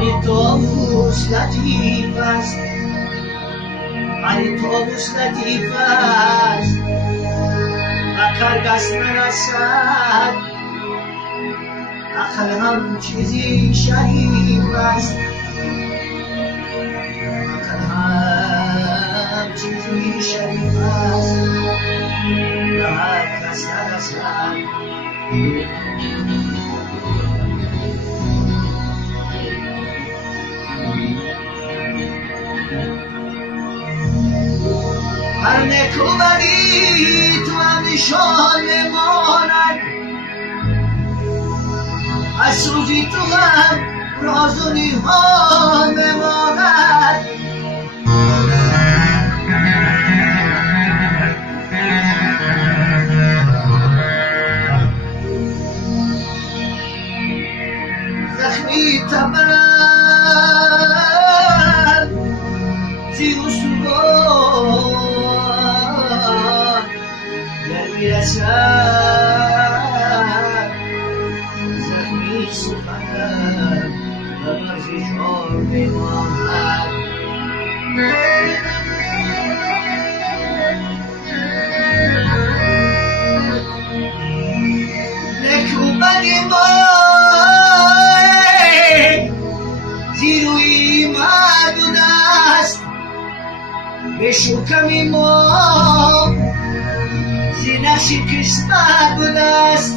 این طاووس لطیف است، این طاووس لطیف است، عقل کس نرسد، عقل هم چیزی شریف است، عقل هم چیزی شریف است، به هر کس نرسد. هر نکوبری تو هم نشان میماند، از سوزی تو هم راز و نیها میماند. زخمی تبرد زیر و سوگان گر میرسد، زخمی سخن و مرز جان میماند. نکوبری ما زیروی معدود است، به شکمی ما زی نقش قسمت بود است.